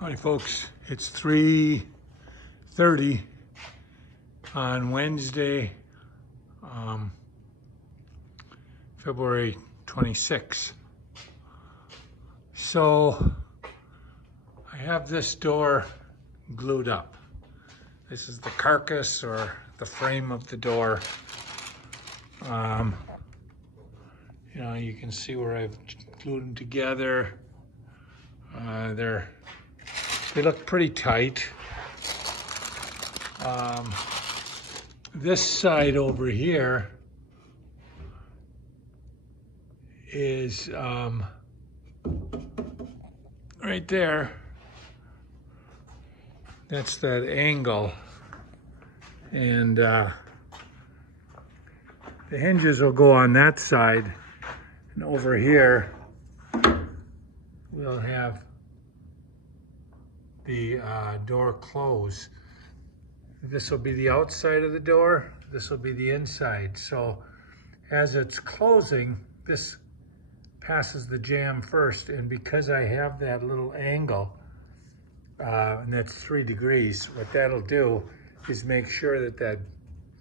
Howdy folks, it's 3:30 on Wednesday, February 26th. So I have this door glued up. This is the carcass or the frame of the door. You know, you can see where I've glued them together. They look pretty tight. This side over here is right there. That's that angle. And the hinges will go on that side. And over here, we'll have the door close. This will be the outside of the door. This will be the inside. So as it's closing, this passes the jamb first. And because I have that little angle, and that's 3 degrees, what that'll do is make sure that that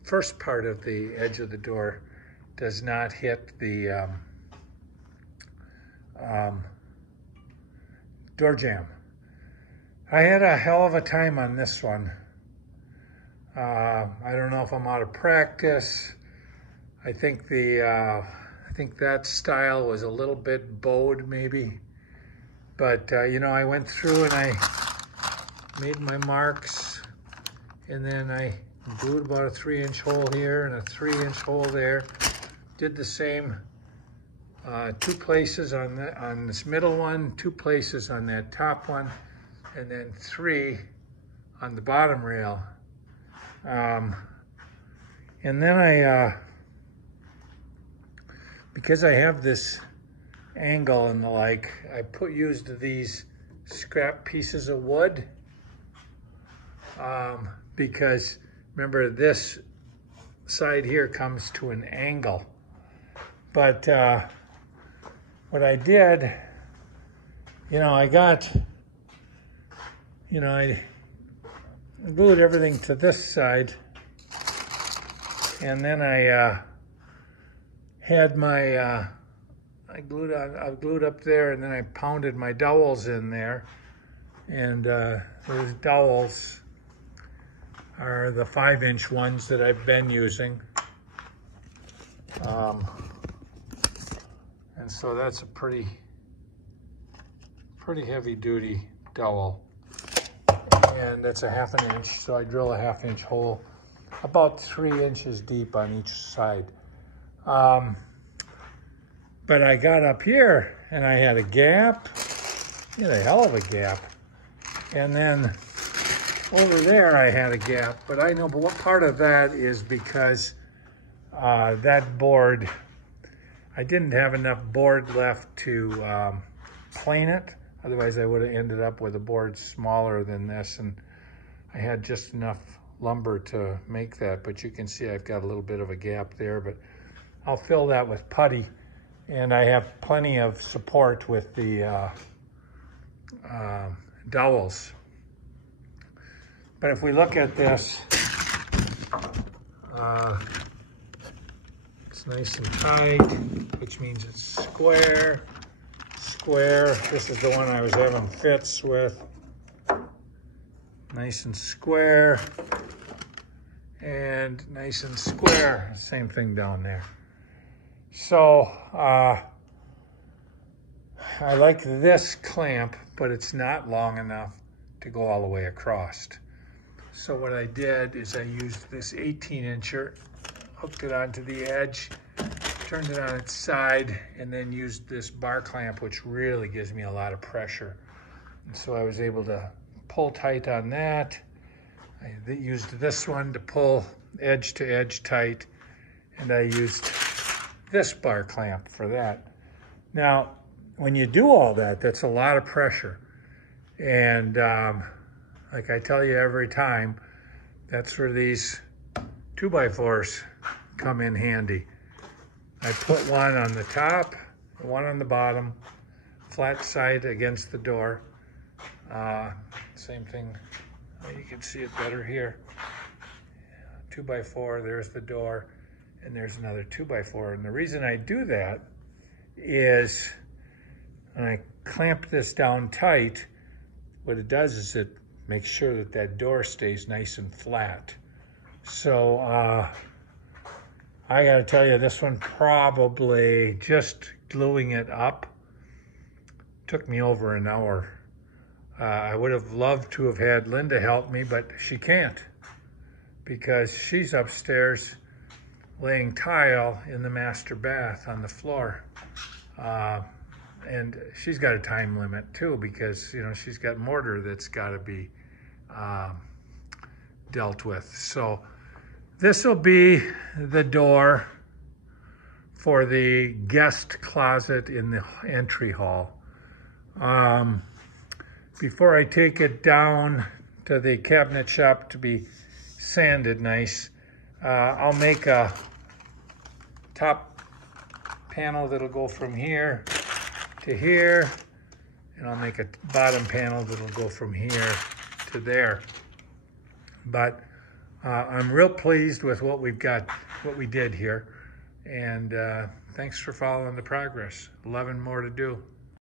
first part of the edge of the door does not hit the door jamb. I had a hell of a time on this one. I don't know if I'm out of practice. I think that style was a little bit bowed maybe. But you know, I went through and I made my marks, and then I glued about a 3-inch hole here and a 3-inch hole there. Did the same 2 places on this middle one, 2 places on that top one, and then 3 on the bottom rail. And then I, because I have this angle and the like, I used these scrap pieces of wood, because remember this side here comes to an angle. But what I did, you know, I glued everything to this side, and then I had my, I glued up there, and then I pounded my dowels in there, and those dowels are the 5-inch ones that I've been using. And so that's a pretty heavy duty dowel. And that's a 1/2 inch, so I drill a 1/2 inch hole about 3 inches deep on each side. But I got up here and I had a gap, a hell of a gap. And then over there I had a gap, but what part of that is because that board, I didn't have enough board left to plane it. Otherwise, I would have ended up with a board smaller than this, and I had just enough lumber to make that. But you can see I've got a little bit of a gap there, but I'll fill that with putty, and I have plenty of support with the dowels. But if we look at this, it's nice and tight, which means it's square. This is the one I was having fits with. Nice and square, and nice and square. Same thing down there. So I like this clamp, but it's not long enough to go all the way across. So what I did is I used this 18-incher, hooked it onto the edge, turned it on its side, and then used this bar clamp, which really gives me a lot of pressure. And so I was able to pull tight on that. I used this one to pull edge to edge tight, and I used this bar clamp for that. Now, when you do all that, that's a lot of pressure. And like I tell you every time, that's where these 2x4s come in handy. I put one on the top, one on the bottom, flat side against the door, Same thing, you can see it better here. 2x4, there's the door, and there's another 2x4. And the reason I do that is when I clamp this down tight, what it does is it makes sure that that door stays nice and flat. So I gotta tell you, this one probably, just gluing it up, took me over an hour. I would have loved to have had Linda help me, but she can't because she's upstairs laying tile in the master bath on the floor. And she's got a time limit too because, you know, she's got mortar that's got to be dealt with. So this will be the door for the guest closet in the entry hall. Before I take it down to the cabinet shop to be sanded nice, I'll make a top panel that'll go from here to here, and I'll make a bottom panel that'll go from here to there. But I'm real pleased with what we've got, what we did here, and thanks for following the progress. 11 more to do.